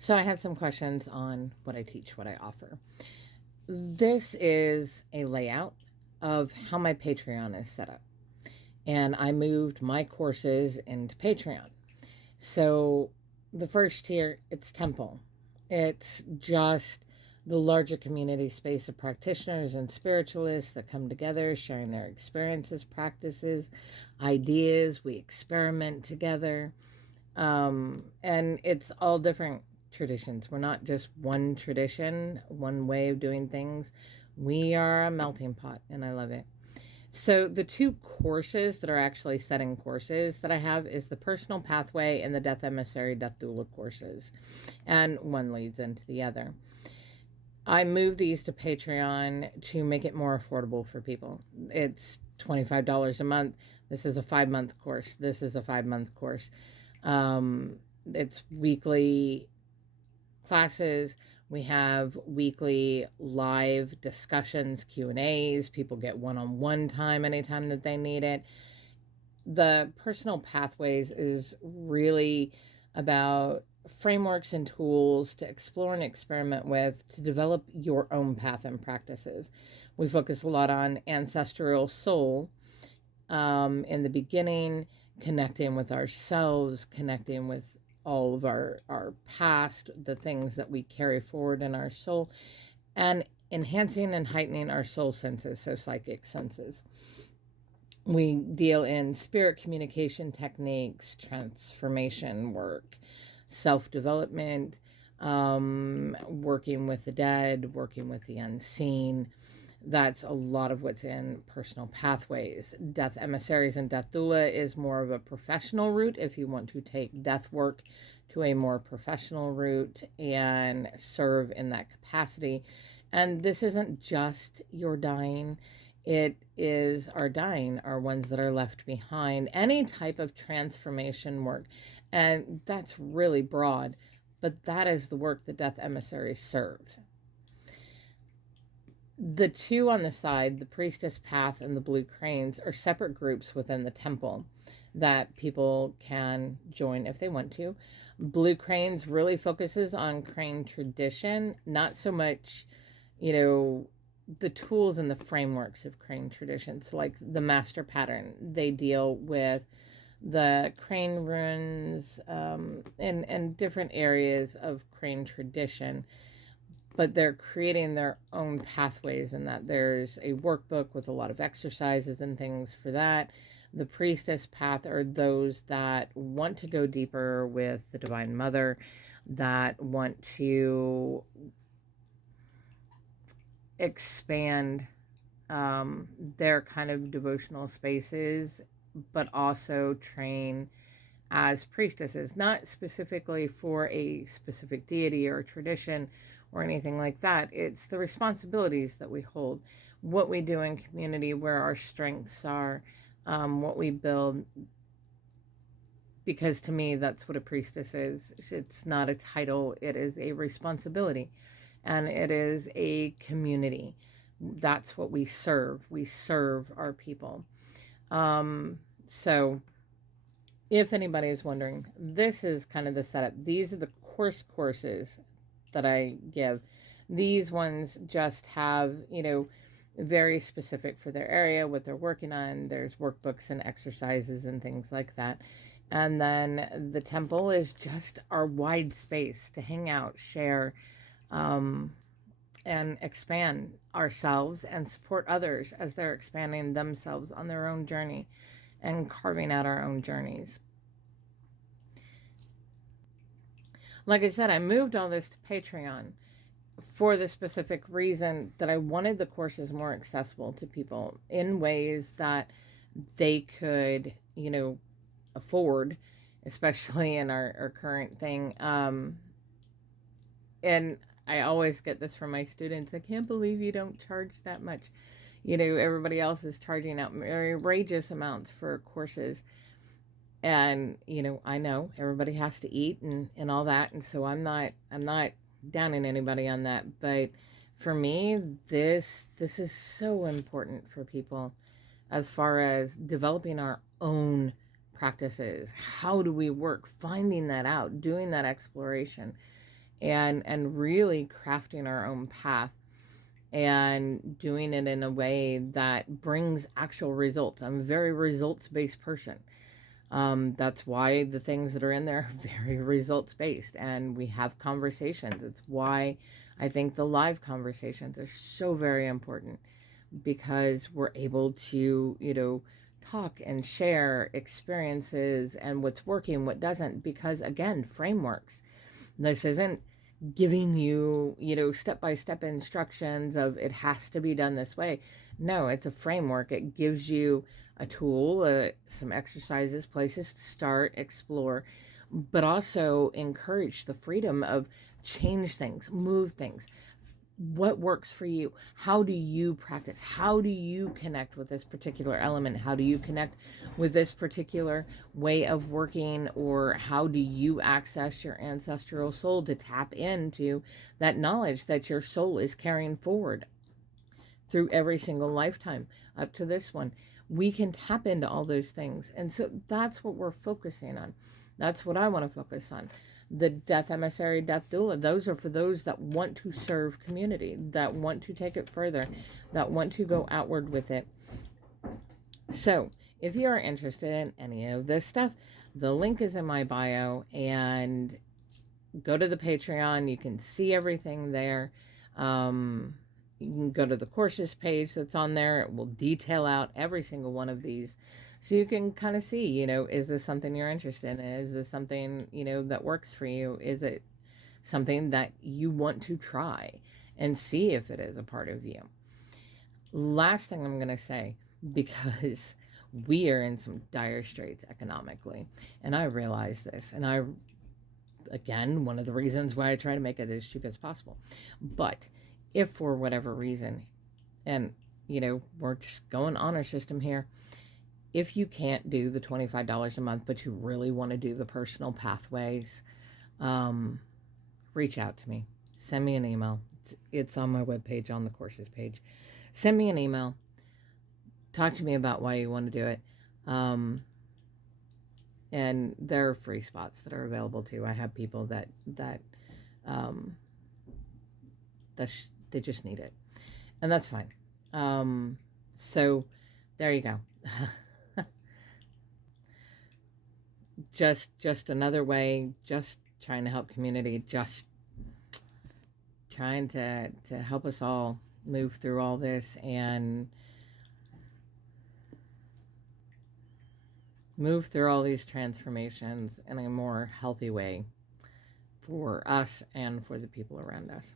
So I had some questions on what I teach, what I offer. This is a layout of how my Patreon is set up. And I moved my courses into Patreon. So the first tier, it's Temple. It's just the larger community space of practitioners and spiritualists that come together, sharing their experiences, practices, ideas. We experiment together. And it's all different traditions. We're not just one tradition, one way of doing things. We are a melting pot, and I love it. So the two courses that are actually setting courses that I have is the Personal Pathway and the Death Emissary, Death Doula courses. And one leads into the other. I moved these to Patreon to make it more affordable for people. It's $25 a month. This is a 5-month course. This is a 5-month course. It's weekly classes. We have weekly live discussions, Q&As. People get one-on-one time anytime that they need it. The Personal Pathways is really about frameworks and tools to explore and experiment with to develop your own path and practices. We focus a lot on ancestral soul in the beginning, connecting with ourselves, connecting with all of our past, the things that we carry forward in our soul, and enhancing and heightening our soul senses, so psychic senses. We deal in spirit communication techniques, transformation work, self-development, working with the dead, working with the unseen. That's a lot of what's in Personal Pathways. Death Emissaries and Death Doula is more of a professional route if you want to take death work to a more professional route and serve in that capacity. And this isn't just your dying. It is our dying, our ones that are left behind, any type of transformation work. And that's really broad, but that is the work that Death Emissaries serve. The two on the side, the Priestess Path and the Blue Cranes, are separate groups within the temple that people can join if they want to. Blue Cranes really focuses on crane tradition, not so much, the tools and the frameworks of crane traditions, like the master pattern. They deal with the crane runes and different areas of crane tradition, but they're creating their own pathways in that there's a workbook with a lot of exercises and things for that. The Priestess Path are those that want to go deeper with the Divine Mother, that want to expand their kind of devotional spaces, but also train as priestesses, not specifically for a specific deity or tradition or anything like that. It's the responsibilities that we hold, what we do in community, where our strengths are, what we build. Because to me, that's what a priestess is. It's not a title, it is a responsibility, and it is a community. That's what we serve. We serve our people. So if anybody is wondering, this is kind of the setup. These are the courses that I give. These ones just have, very specific for their area, what they're working on. There's workbooks and exercises and things like that. And then the temple is just our wide space to hang out, share, and expand ourselves and support others as they're expanding themselves on their own journey and carving out our own journeys. Like I said, I moved all this to Patreon for the specific reason that I wanted the courses more accessible to people in ways that they could, afford, especially in our current thing. And I always get this from my students. I can't believe you don't charge that much. Everybody else is charging out outrageous amounts for courses. And, I know everybody has to eat and all that. And so I'm not downing anybody on that. But for me, this is so important for people as far as developing our own practices. How do we work? Finding that out, doing that exploration. and really crafting our own path and doing it in a way that brings actual results. I'm a very results-based person. That's why the things that are in there are very results-based, and we have conversations. It's why I think the live conversations are so very important, because we're able to, talk and share experiences and what's working, what doesn't, because again, frameworks. This isn't giving you, step-by-step instructions of it has to be done this way. No, it's a framework. It gives you a tool, some exercises, places to start, explore, but also encourage the freedom of change things, move things. What works for you? How do you practice? How do you connect with this particular element? How do you connect with this particular way of working? Or how do you access your ancestral soul to tap into that knowledge that your soul is carrying forward through every single lifetime up to this one? We can tap into all those things. And so that's what we're focusing on. That's what I want to focus on. The death emissary, death doula, those are for those that want to serve community, that want to take it further, that want to go outward with it. So if you are interested in any of this stuff, the link is in my bio, and go to the Patreon. You can see everything there. You can go to the courses page that's on there. It will detail out every single one of these. So you can kind of see, is this something you're interested in? Is this something, that works for you? Is it something that you want to try and see if it is a part of you? Last thing I'm going to say, because we are in some dire straits economically, and I realize this, and again, one of the reasons why I try to make it as cheap as possible. But if for whatever reason, and, we're just going honor system here, if you can't do the $25 a month, but you really want to do the personal pathways, reach out to me. Send me an email. It's on my webpage, on the courses page. Send me an email. Talk to me about why you want to do it. And there are free spots that are available too. I have people that they just need it, and that's fine. So there you go. just another way, just trying to help community, just trying to help us all move through all this and move through all these transformations in a more healthy way for us and for the people around us.